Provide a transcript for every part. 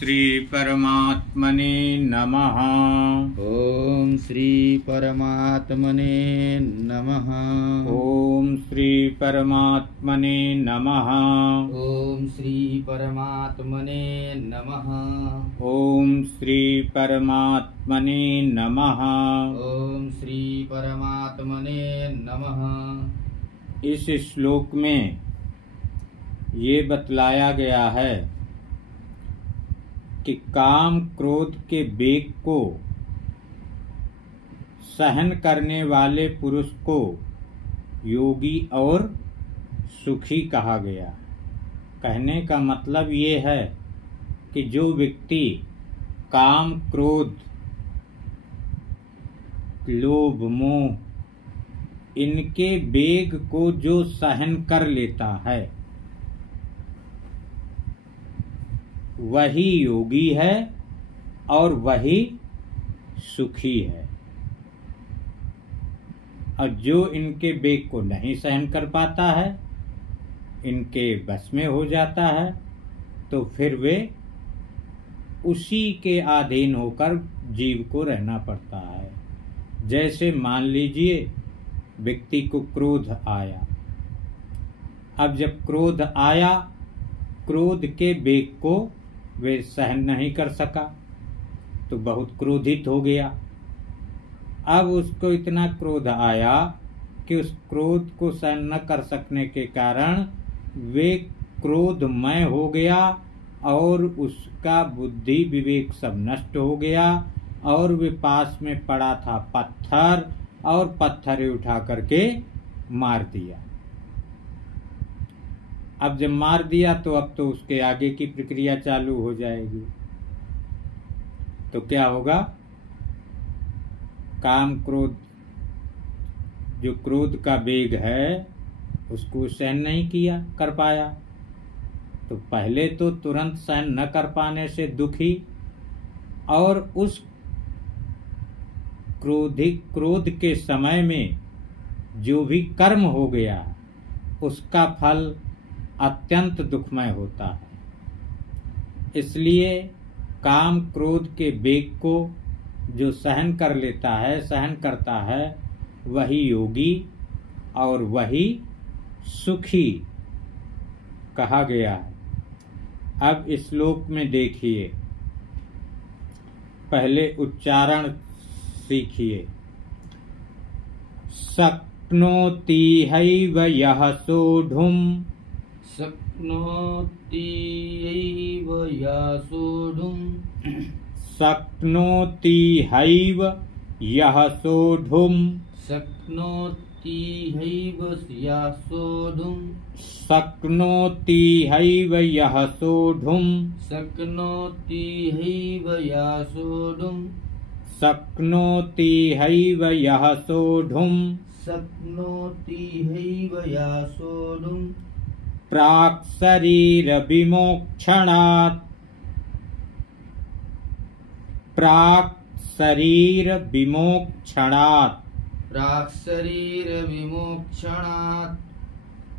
श्री परमात्मने नमः। ओम श्री परमात्मने नमः। ओम श्री परमात्मने नमः। ओम श्री परमात्मने नमः। ओम श्री परमात्मने नमः। ओम श्री परमात्मने नमः। इस श्लोक में ये बतलाया गया है कि काम क्रोध के वेग को सहन करने वाले पुरुष को योगी और सुखी कहा गया। कहने का मतलब ये है कि जो व्यक्ति काम क्रोध लोभ मोह इनके वेग को जो सहन कर लेता है वही योगी है और वही सुखी है। और जो इनके वेग को नहीं सहन कर पाता है, इनके बस में हो जाता है, तो फिर वे उसी के अधीन होकर जीव को रहना पड़ता है। जैसे मान लीजिए व्यक्ति को क्रोध आया। अब जब क्रोध आया, क्रोध के वेग को वे सहन नहीं कर सका तो बहुत क्रोधित हो गया। अब उसको इतना क्रोध आया कि उस क्रोध को सहन न कर सकने के कारण वे क्रोधमय हो गया और उसका बुद्धि विवेक सब नष्ट हो गया और वे पास में पड़ा था पत्थर और पत्थर उठा करके मार दिया। अब जब मार दिया तो अब तो उसके आगे की प्रक्रिया चालू हो जाएगी। तो क्या होगा? काम क्रोध जो क्रोध का वेग है उसको सहन नहीं किया कर पाया, तो पहले तो तुरंत सहन न कर पाने से दुखी और उस क्रोध के समय में जो भी कर्म हो गया उसका फल अत्यंत दुखमय होता है। इसलिए काम क्रोध के वेग को जो सहन कर लेता है, सहन करता है, वही योगी और वही सुखी कहा गया है। अब इस श्लोक में देखिए, पहले उच्चारण सीखिए। शक्नोति हैव यः सोढुम्। शक्नोति हैव यः सोढुम्। शक्नोति हैव यः सोढुम्। शक्नोति हैव यः सोढुम्। शक्नोति हैव यः सोढुम्। शक्नोति हैव यः सोढुम्। शक्नोति हैव यः सोढुम्। शक्नोति हैव यः सोढुम्। प्राक् शरीर विमोक्षणात्। प्राक् शरीर विमोक्षणात्। प्राक् शरीर विमोक्षणात्।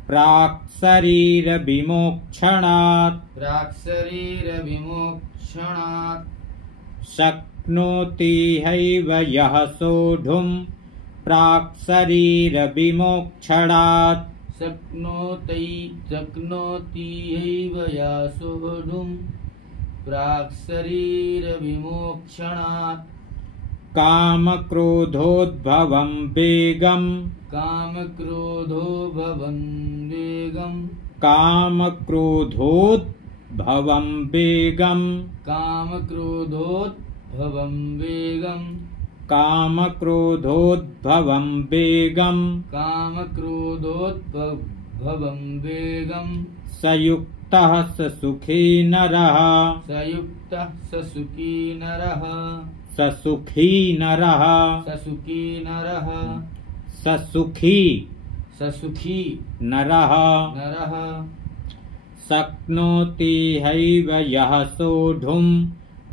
प्राक् शरीर विमोक्षणात्। प्राक् शरीर विमोक्षणात्। शक्नोति हैव यः सोढुम्। प्राक् शरीर विमोक्षणात्। शक्नोति हैव यः सोढुम्। प्राक् शरीर विमोक्षणात्। काम क्रोधोद्भवं वेगम्। काम क्रोधोद्भवं वेगम्। काम क्रोधोद्भवं वेगम्। काम क्रोधोद्भवं वेगम्। काम क्रोधोद्भवं वेगम्। काम क्रोधोद्भवं वेगम्। सयुक्तः स सुखी नरः। सयुक्तः स सुखी नरः। स सुखी नरः। स सुखी नरः। स सुखी स सुखी नरः। नरः। शक्नोति हैव यः सोढुम्।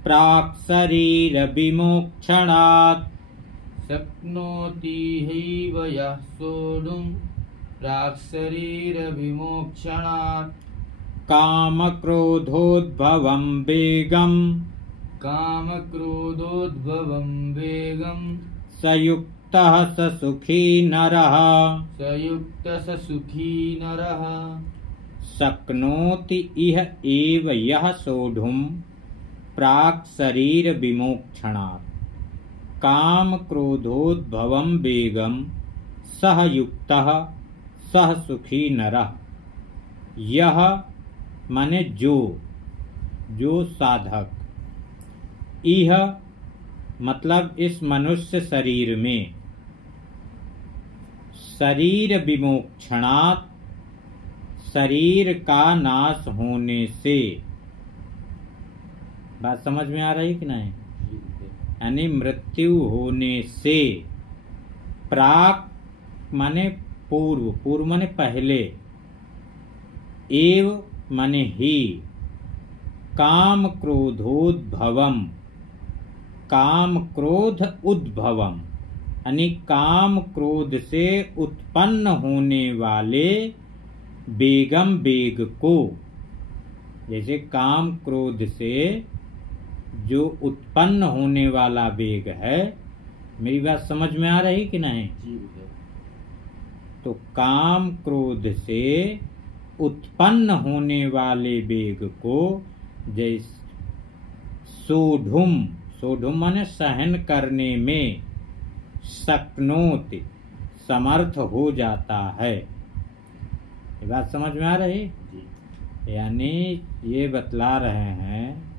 प्राक् शरीर विमोक्षणात्। शक्नोति हैव यः सोढुम्। प्राक् शरीर विमोक्षणात्। काम क्रोधोद्भवं वेगं काम क्रोधोद्भवं वेगं सयुक्तः स सुखी नरः सयुक्तः स सुखी नरः शक्नोति इह एव यः सोढुं प्राक् शरीर विमोक्षणात् काम क्रोधोद्भवं वेगं सह युक्तः सह सुखी नरः। यह माने जो साधक, इह मतलब इस मनुष्य शरीर में, शरीर विमोक्षणात् शरीर का नाश होने से, बात समझ में आ रही कि नहीं? यानी मृत्यु होने से, प्राक माने पूर्व, पूर्व माने पहले, एव माने ही, काम क्रोधोद्भवम, काम क्रोध उद्भवम, यानी काम क्रोध से उत्पन्न होने वाले वेगम वेग को, जैसे काम क्रोध से जो उत्पन्न होने वाला वेग है, मेरी बात समझ में आ रही कि नहीं? तो काम क्रोध से उत्पन्न होने वाले वेग को जैसे सोढुम, सोढुम माने सहन करने में, शक्नोति समर्थ हो जाता है। ये बात समझ में आ रही? यानी ये बतला रहे हैं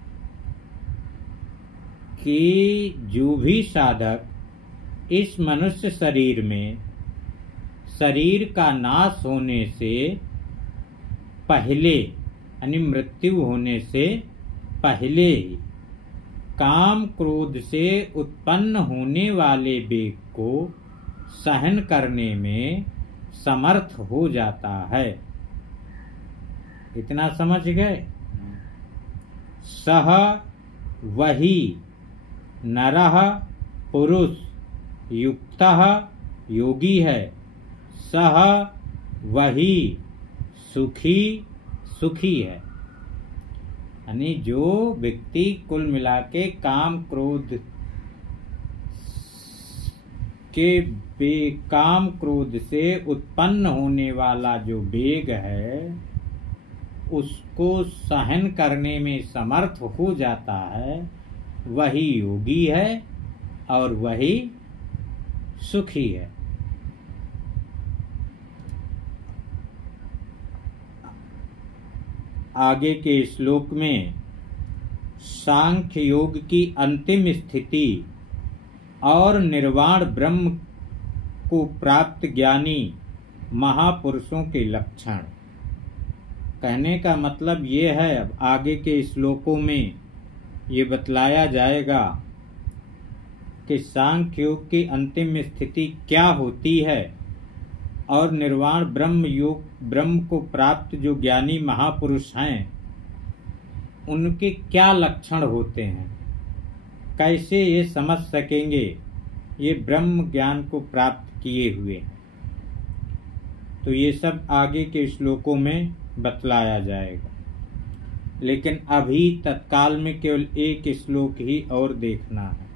कि जो भी साधक इस मनुष्य शरीर में शरीर का नाश होने से पहले, यानी मृत्यु होने से पहले ही काम क्रोध से उत्पन्न होने वाले वेग को सहन करने में समर्थ हो जाता है। इतना समझ गए? सह वही नरः पुरुष युक्तः योगी है, सह वही सुखी सुखी है। यानी जो व्यक्ति कुल मिला के काम क्रोध काम क्रोध से उत्पन्न होने वाला जो वेग है उसको सहन करने में समर्थ हो जाता है, वही योगी है और वही सुखी है। आगे के श्लोक में सांख्य योग की अंतिम स्थिति और निर्वाण ब्रह्म को प्राप्त ज्ञानी महापुरुषों के लक्षण। कहने का मतलब ये है, अब आगे के श्लोकों में ये बतलाया जाएगा कि सांख्य योग की अंतिम स्थिति क्या होती है और निर्वाण ब्रह्म को प्राप्त जो ज्ञानी महापुरुष हैं उनके क्या लक्षण होते हैं, कैसे ये समझ सकेंगे ये ब्रह्म ज्ञान को प्राप्त किए हुए। तो ये सब आगे के श्लोकों में बतलाया जाएगा, लेकिन अभी तत्काल में केवल एक श्लोक ही और देखना है,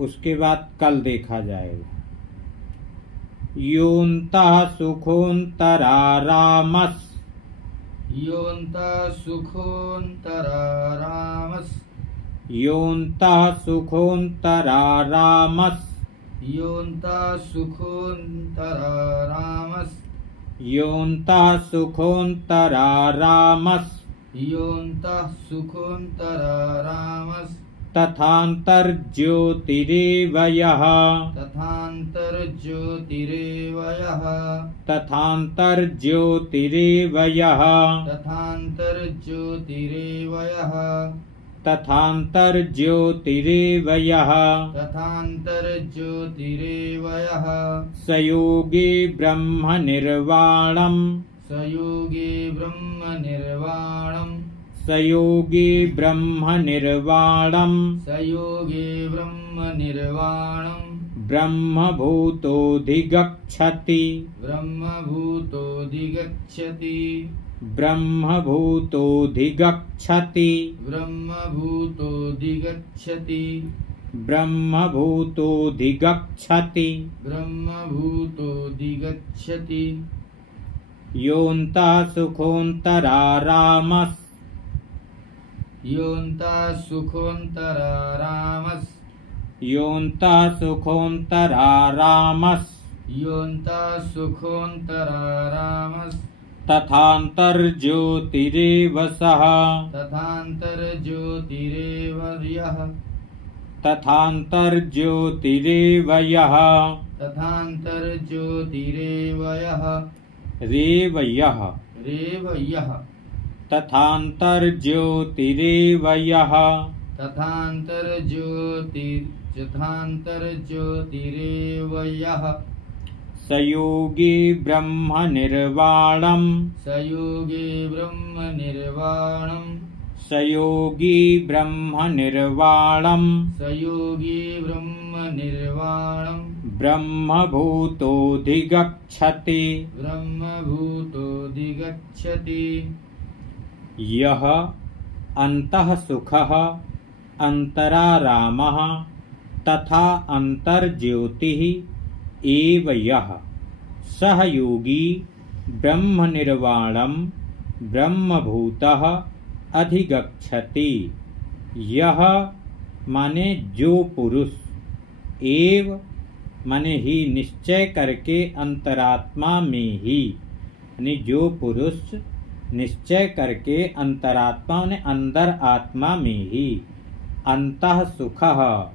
उसके बाद कल देखा जाएगा। योऽन्तः सुखोऽन्तरारामस्, योऽन्तः सुखोऽन्तरारामस्, योऽन्तः सुखोऽन्तरारामस्, योऽन्तः सुखोऽन्तरारामस्, योऽन्तः सुखोऽन्तरारामस्, योऽन्तः सुखोऽन्तरारामस्, तथान्तर्ज्योतिरेव यः, तथान्तर्ज्योतिरेव यः, तथान्तर्ज्योतिरेव यः, तथान्तर्ज्योतिरेव यः, तथान्तर्ज्योतिरेव यः, तथान्तर्ज्योतिरेव यः, स योगी ब्रह्म निर्वाणम्, स योगी ब्रह्म निर्वाणम्, स योगी ब्रह्म निर्वाणम्, स योगी ब्रह्म निर्वाणम्, ब्रह्मभूतोऽधिगच्छति, ब्रह्मभूतोऽधिगच्छति, ब्रह्मभूतोऽधिगच्छति ब्रह्मभूतोऽधिगच्छति ब्रह्मभूतोऽधिगच्छति ब्रह्मभूतोऽधिगच्छति योऽन्तः सुखोऽन्तरारामस् योऽन्तः सुखोऽन्तरारामस् योऽन्तः सुखोऽन्तरारामस् योऽन्तः सुखोऽन्तरारामस् तथान्तर्ज्योतिरेव सः तथान्तर्ज्योतिरेव यः तथान्तर्ज्योतिरेव यः तथान्तर्ज्योतिरेव यः रेव यः रेव यः तथान्तर्ज्योतिरेव यः तथान्तर्ज्योतिरेव यः स योगी ब्रह्मनिर्वाणम् स योगी ब्रह्मनिर्वाणम् स योगी ब्रह्मनिर्वाणम् स योगी ब्रह्मनिर्वाणम् ब्रह्मभूतोऽधिगच्छति ब्रह्मभूतोऽधिगच्छति यः अन्तः सुखः अन्तरारामः तथा अन्तर्ज्योतिः एव यः सः योगी ब्रह्मनिर्वाणम् ब्रह्मभूतः अधिगच्छति। यह माने जो पुरुष, एव माने ही निश्चय करके अंतरात्मा में ही, यानी जो पुरुष निश्चय करके अंतरात्मा ने अंदर आत्मा में ही अंतः सुखः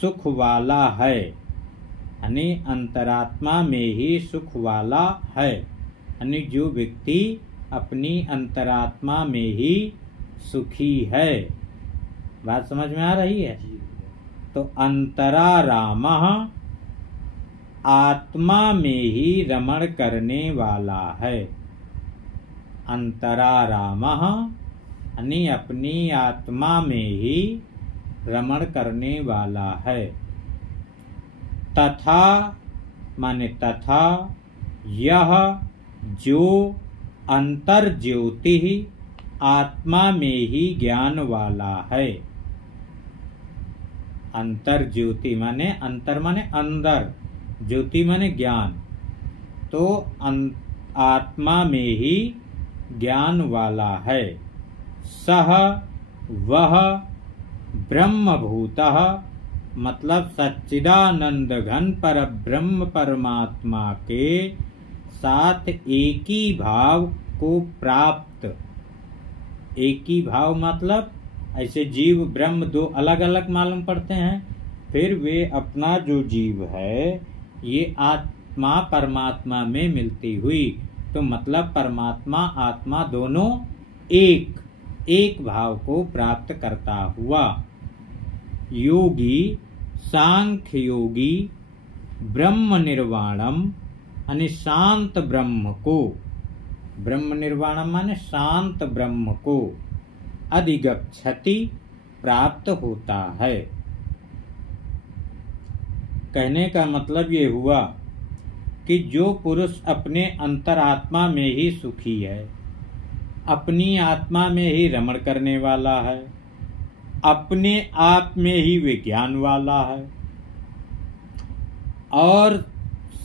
सुख वाला है, यानी अंतरात्मा में ही सुख वाला है, यानी जो व्यक्ति अपनी अंतरात्मा में ही सुखी है। बात समझ में आ रही है? तो अंतरारामः आत्मा में ही रमण करने वाला है। अंतरारामः यानी अपनी आत्मा में ही रमण करने वाला है। तथा माने तथा यह जो अंतर्ज्योति आत्मा में ही ज्ञान वाला है। अंतर्ज्योति माने अंतर माने अंदर, ज्योति माने ज्ञान, तो आत्मा में ही ज्ञान वाला है। सह वह ब्रह्मभूतः मतलब सच्चिदानंद घन पर ब्रह्म परमात्मा के साथ एक ही भाव को प्राप्त। एक ही भाव मतलब ऐसे जीव ब्रह्म दो अलग अलग मालूम पड़ते हैं, फिर वे अपना जो जीव है ये आत्मा परमात्मा में मिलती हुई, तो मतलब परमात्मा आत्मा दोनों एक भाव को प्राप्त करता हुआ। योगी सांख्य योगी ब्रह्म निर्वाणम यानी शांत ब्रह्म को, ब्रह्म निर्वाणम माने शांत ब्रह्म को अधिगच्छति प्राप्त होता है। कहने का मतलब ये हुआ कि जो पुरुष अपने अंतरात्मा में ही सुखी है, अपनी आत्मा में ही रमण करने वाला है, अपने आप में ही विज्ञान वाला है, और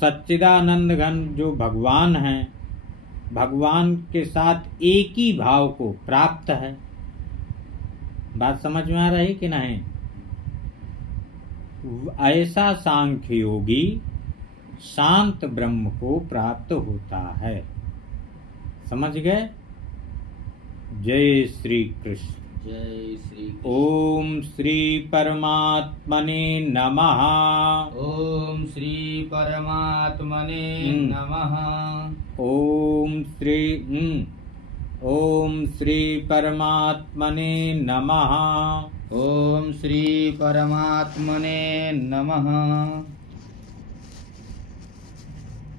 सच्चिदानंद घन जो भगवान हैं, भगवान के साथ एक ही भाव को प्राप्त है। बात समझ में आ रही कि नहीं? ऐसा सांख्य योगी शांत ब्रह्म को प्राप्त होता है। समझ गए? जय श्री कृष्ण। जय श्री कृष्ण। ओम श्री परमात्मने नमः। ओम श्री परमात्मने नमः। ओम श्री परमात्मने नमः। ओम श्री परमात्मने नमः।